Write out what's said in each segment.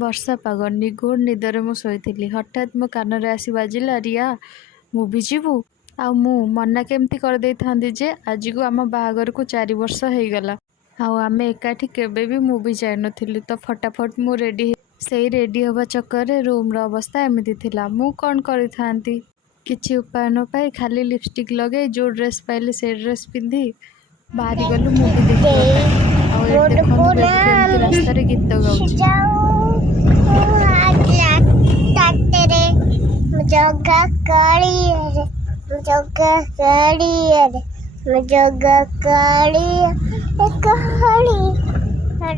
ବର୍ଷା ପାଗ ନିଘୋଡ଼ ନିଦରେ ମୁଁ ଶୋଇଥିଲି। ହଠାତ୍ ମୋ କାନରେ ଆସି ବାଜିଲା, ରିୟା ମୁଭି ଯିବୁ? ଆଉ ମୁଁ ମନା କେମିତି କରିଦେଇଥାନ୍ତି ଯେ ଆଜିକୁ ଆମ ବାହାଘରକୁ 4 ବର୍ଷ ହେଇଗଲା। ଆଉ ଆମେ ଏକାଠି କେବେ ବି ମୁଭି ଯାଇନଥିଲୁ। ତ ଫଟାଫଟ ମୁଁ ରେଡ଼ି ସେଇ ରେଡ଼ି ହେବା ଚକ୍କରରେ ରୁମ୍ର ଅବସ୍ଥା ଏମିତି ଥିଲା। ମୁଁ କ'ଣ କରିଥାନ୍ତି? କିଛି ଉପାୟ ନ ପାଇ ଖାଲି ଲିପଷ୍ଟିକ୍ ଲଗାଇ ଯେଉଁ ଡ୍ରେସ୍ ପାଇଲି ସେଇ ଡ୍ରେସ୍ ପିନ୍ଧି ବାହାରିଗଲୁ ମୁଭି ଦେଖିବା ପାଇଁ। ଆଉ ଏଠି ଦେଖନ୍ତୁ ବେବି କେମିତି ରାସ୍ତାରେ ଗୀତ ଗାଉଛି।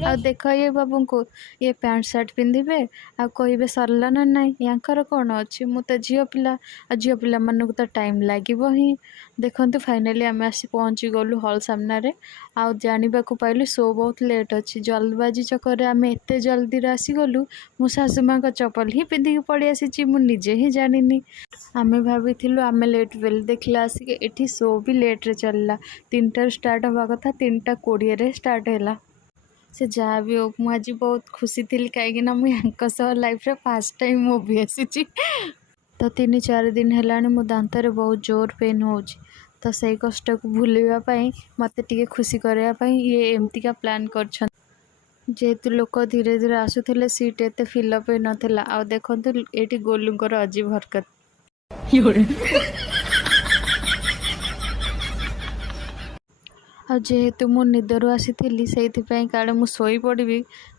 ଆଉ ଦେଖ ଇଏ ବାବୁଙ୍କୁ, ଇଏ ପ୍ୟାଣ୍ଟ ସାର୍ଟ ପିନ୍ଧିବେ ଆଉ କହିବେ ସରିଲା ନା ନାଇଁ, ୟାଙ୍କର କ'ଣ ଅଛି? ମୁଁ ତ ଝିଅ ପିଲା, ଆଉ ଝିଅ ପିଲାମାନଙ୍କୁ ତ ଟାଇମ୍ ଲାଗିବ ହିଁ। ଦେଖନ୍ତୁ ଫାଇନାଲି ଆମେ ଆସି ପହଞ୍ଚିଗଲୁ ହଲ୍ ସାମ୍ନାରେ। ଆଉ ଜାଣିବାକୁ ପାଇଲୁ ଶୋ ବହୁତ ଲେଟ୍ ଅଛି। ଜଲ୍ଦବାଜି ଚକରରେ ଆମେ ଏତେ ଜଲ୍ଦିରେ ଆସିଗଲୁ, ମୁଁ ଶାଶୁମାଙ୍କ ଚପଲ ହିଁ ପିନ୍ଧିକି ପଳେଇ ଆସିଛି, ମୁଁ ନିଜେ ହିଁ ଜାଣିନି। ଆମେ ଭାବିଥିଲୁ ଆମେ ଲେଟ୍ ବୋଲି, ଦେଖିଲା ଆସିକି ଏଠି ଶୋ ବି ଲେଟ୍ରେ ଚାଲିଲା। 3ଟାରୁ ଷ୍ଟାର୍ଟ ହେବା କଥା 3ଟା 20ରେ ଷ୍ଟାର୍ଟ ହେଲା। ସେ ଯାହା ବି ହଉ, ମୁଁ ଆଜି ବହୁତ ଖୁସି ଥିଲି କାହିଁକିନା ମୁଁ ୟାଙ୍କ ସହ ଲାଇଫ୍ରେ ଫାର୍ଷ୍ଟ ଟାଇମ୍ ମୁଭି ଆସିଛି। ତ 3-4 ଦିନ ହେଲାଣି ମୋ ଦାନ୍ତରେ ବହୁତ ଜୋର ପେନ୍ ହେଉଛି। ତ ସେଇ କଷ୍ଟକୁ ଭୁଲିବା ପାଇଁ, ମୋତେ ଟିକେ ଖୁସି କରିବା ପାଇଁ ଇଏ ଏମିତିକା ପ୍ଲାନ୍ କରିଛନ୍ତି। ଯେହେତୁ ଲୋକ ଧୀରେ ଧୀରେ ଆସୁଥିଲେ, ସିଟ୍ ଏତେ ଫିଲ୍ଅପ୍ ହେଇନଥିଲା। ଆଉ ଦେଖନ୍ତୁ ଏଇଠି ଗୋଲୁଙ୍କର ଅଜୀବ ହରକତ। ଆଉ ଯେହେତୁ ମୁଁ ନିଦରୁ ଆସିଥିଲି, ସେଇଥିପାଇଁ କାଳେ ମୁଁ ଶୋଇପଡ଼ିବି,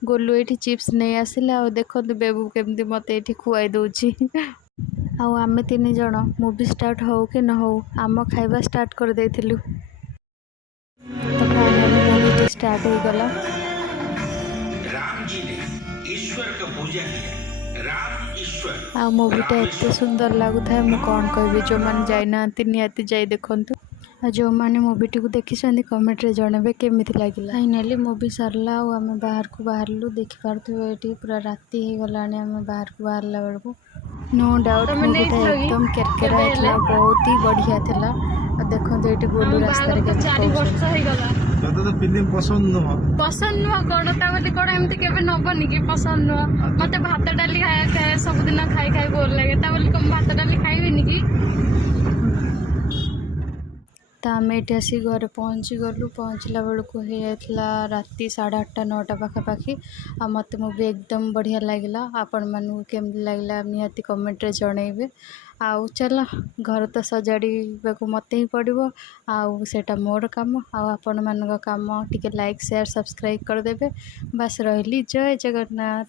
ଗୋଲୁ ଏଇଠି ଚିପ୍ସ ନେଇ ଆସିଲା। ଆଉ ଦେଖନ୍ତୁ ବେବୁ କେମିତି ମୋତେ ଏଇଠି ଖୁଆଇ ଦେଉଛି। ଆଉ ଆମେ 3 ଜଣ ମୁଭି ଷ୍ଟାର୍ଟ ହଉ କି ନ ହଉ ଆମ ଖାଇବା ଷ୍ଟାର୍ଟ କରିଦେଇଥିଲୁ। ତ ଫାଇନାଲି ମୁଭିଟି ଷ୍ଟାର୍ଟ ହେଇଗଲା। राम जी ने ईश्वर का पूजन किया। राम ईश्वर ଆଉ ମୁଭିଟା ଏତେ ସୁନ୍ଦର ଲାଗୁଥାଏ, ମୁଁ କ'ଣ କହିବି। ଯେଉଁମାନେ ଯାଇନାହାନ୍ତି ନିହାତି ଯାଇ ଦେଖନ୍ତୁ। ଆଉ ଯେଉଁମାନେ ମୁଭିଟିକୁ ଦେଖିଛନ୍ତି କମେଣ୍ଟରେ ଜଣାଇବେ କେମିତି ଲାଗିଲା। ଫାଇନାଲି ମୁଭି ସରିଲା ଆଉ ଆମେ ବାହାରକୁ ବାହାରିଲୁ। ଦେଖିପାରୁଥିବେ ଏଠି ପୁରା ରାତି ହେଇଗଲାଣି ଆମେ ବାହାରକୁ ବାହାରିଲା ବେଳକୁ। नो डाउट ମୁଭିଟା ଏକଦମ କେରକେରା ହେଇଥିଲା, ବହୁତ ହି ବଢ଼ିଆ ଥିଲା। ଆଉ ଦେଖନ୍ତୁ ଏଇଠି ଗୋଲୁ ରାସ୍ତାରେ କେମିତି କହୁଛନ୍ତି। ତତେ ତ ଫିଲ୍ମ ପସନ୍ଦ ନୁହଁ? ପସନ୍ଦ ନୁହଁ କ'ଣ ତା ବୋଲି କ'ଣ ଏମିତି କେବେ ନବନି କି? ପସନ୍ଦ ନୁହଁ। ମୋତେ ଭାତ ଡାଲି ସବୁଦିନ ଖାଇ ଖାଇ ବୋର ଲାଗେ, ତା ବୋଲି କ'ଣ ଭାତ ଡାଲି ଖାଇବିନି କି? ତ ଆମେ ଏଠି ଆସି ଘରେ ପହଞ୍ଚିଗଲୁ। ପହଞ୍ଚିଲା ବେଳକୁ ହେଇଯାଇଥିଲା ରାତି 8:30-9ଟା ପାଖାପାଖି। ଆଉ ମୋତେ ମୁଭି ଏକଦମ ବଢ଼ିଆ ଲାଗିଲା। ଆପଣମାନଙ୍କୁ କେମିତି ଲାଗିଲା ନିହାତି କମେଣ୍ଟରେ ଜଣାଇବେ। ଆଉ ଚାଲ, ଘର ତ ସଜାଡ଼ିବାକୁ ମୋତେ ହିଁ ପଡ଼ିବ, ଆଉ ସେଇଟା ମୋର କାମ। ଆଉ ଆପଣମାନଙ୍କ କାମ ଟିକେ ଲାଇକ୍, ସେୟାର, ସବସ୍କ୍ରାଇବ୍ କରିଦେବେ। ବାସ୍ ରହିଲି। ଜୟ ଜଗନ୍ନାଥ।